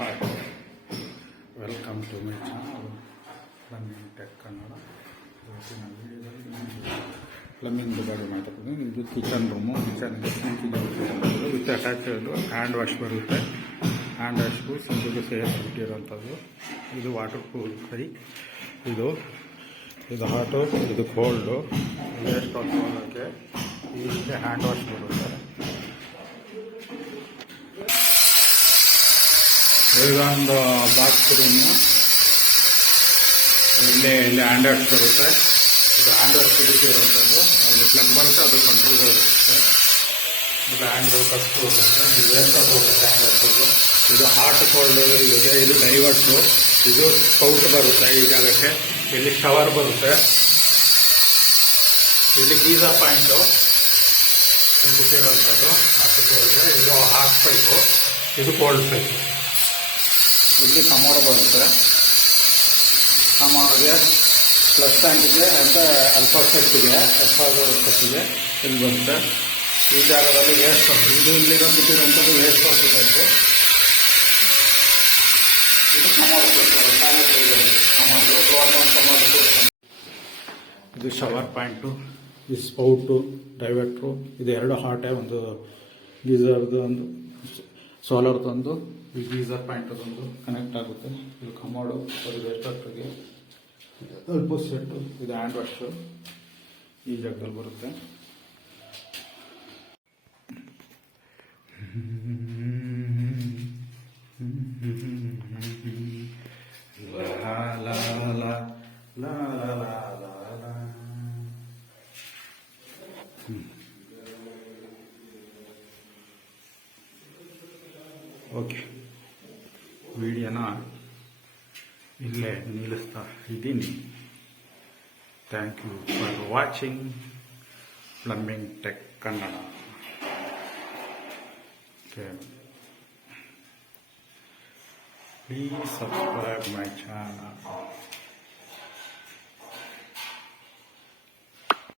Hi, welcome to my channel plumbing tech Kannada. ಇವತ್ತಿನ ವೀಡಿಯೋದಲ್ಲಿ plumbing ಬಗ್ಗೆ ಮಾತಾಡ್ತೀನಿ. ಇದು ಕಿಚನ್ ರೂಮು. ಕಿಚನ್ಗೆ ಸಿಂಕಿಗೆ ವಿತ್ ಅಟ್ಯಾಚ್ಡ್ ಹ್ಯಾಂಡ್ ವಾಶ್ ಬರುತ್ತೆ. ಹ್ಯಾಂಡ್ ವಾಶ್ಗೂ ಸಿಂಕಿಗೆ ಸೇರಿಬಿಟ್ಟಿರೋಂಥದ್ದು. ಇದು ವಾಟರ್ ಕೂಲ್ ಫ್ರೈ. ಇದು ಹಾಟು, ಇದು ಕೋಲ್ಡು. ವೇಸ್ಟ್ ಹಾಕೋದಕ್ಕೆ ಇಲ್ಲಿ ಹ್ಯಾಂಡ್ ವಾಶ್ ಬರುತ್ತೆ. ಇದೊಂದು ಬಾತ್ರೂಮು. ಇಲ್ಲಿ ಹ್ಯಾಂಡ್ ವಾಶ್ ಬರುತ್ತೆ. ಇದು ಹ್ಯಾಂಡ್ ವಾಶ್ ಇರುವಂಥದ್ದು. ಅಲ್ಲಿ ಪ್ಲಗ್ ಬರುತ್ತೆ, ಅದು ಕಂಟ್ರೋಲ್ ಬರುತ್ತೆ. ಇದು ಹ್ಯಾಂಡ್ ಕಷ್ಟು ಬರುತ್ತೆ. ಇದು ವೇಸ್ಟ್ ಹೋಗುತ್ತೆ ಹ್ಯಾಂಡ್ ವಾಶು. ಇದು ಹಾಟ್ ಕೋಲ್ಡ್ ಇದೆ. ಇದು ಡೈವರ್ಸು. ಇದು ಸ್ಪೌಟ್ ಬರುತ್ತೆ ಈ ಜಾಗಕ್ಕೆ. ಇಲ್ಲಿ ಶವರ್ ಬರುತ್ತೆ. ಇಲ್ಲಿ ಗೀಸರ್ ಪಾಯಿಂಟು ಇರುವಂಥದ್ದು ಹಾಕಿಕೊಳ್ಳುತ್ತೆ. ಇದು ಹಾಟ್ ಪೈಪು, ಇದು ಕೋಲ್ಡ್ ಪೈಪು. ಇಲ್ಲಿ ಕಮೋಡ ಬರುತ್ತೆ. ಕಮೋಡಿಗೆ ಪ್ಲಸ್ ಟ್ಯಾಂಕಿಗೆ ಅಂದರೆ ಅಲ್ಫಾಸೆಟ್ಟಿಗೆ ಇಲ್ಲಿ ಬರುತ್ತೆ. ಈ ಜಾಗದಲ್ಲಿ ವೇಸ್ಟ್ ಬರುತ್ತೆ. ಇದು ಇಲ್ಲಿರೋ ಬಿಟ್ಟಿರೋಂಥದ್ದು ವೇಸ್ಟ್ ಬರುತ್ತೆ. ಇದು ಕಮೋಡ ಇದು ಶವರ್ ಪಾಯಿಂಟು, ಈ ಸ್ಪೌಟು, ಡೈವರ್ಟ್ರು. ಇದು ಎರಡು ಹಾಟೆ. ಒಂದು ಗೀಸರ್ದು, ಒಂದು ಸೋಲಾರ್ದೊಂದು. ಈ ಗೀಸರ್ ಪಾಯಿಂಟ್ ಅದೊಂದು ಕನೆಕ್ಟ್ ಆಗುತ್ತೆ. ಇದು ಕಮೋಡು, ಅದು ವೇಸ್ಟರ್ಗೆ ಅಲ್ಪ ಸೆಟ್ಟು. ಇದು ಹ್ಯಾಂಡ್ ವಾಶು ಈ ಜಾಗದಲ್ಲಿ ಬರುತ್ತೆ. ಓಕೆ, ವಿಡಿಯೋನ ಇಲ್ಲೇ ನಿಲ್ಲಿಸ್ತಾ ಇದ್ದೀನಿ. Thank you for watching plumbing tech Kannada. Please subscribe my channel.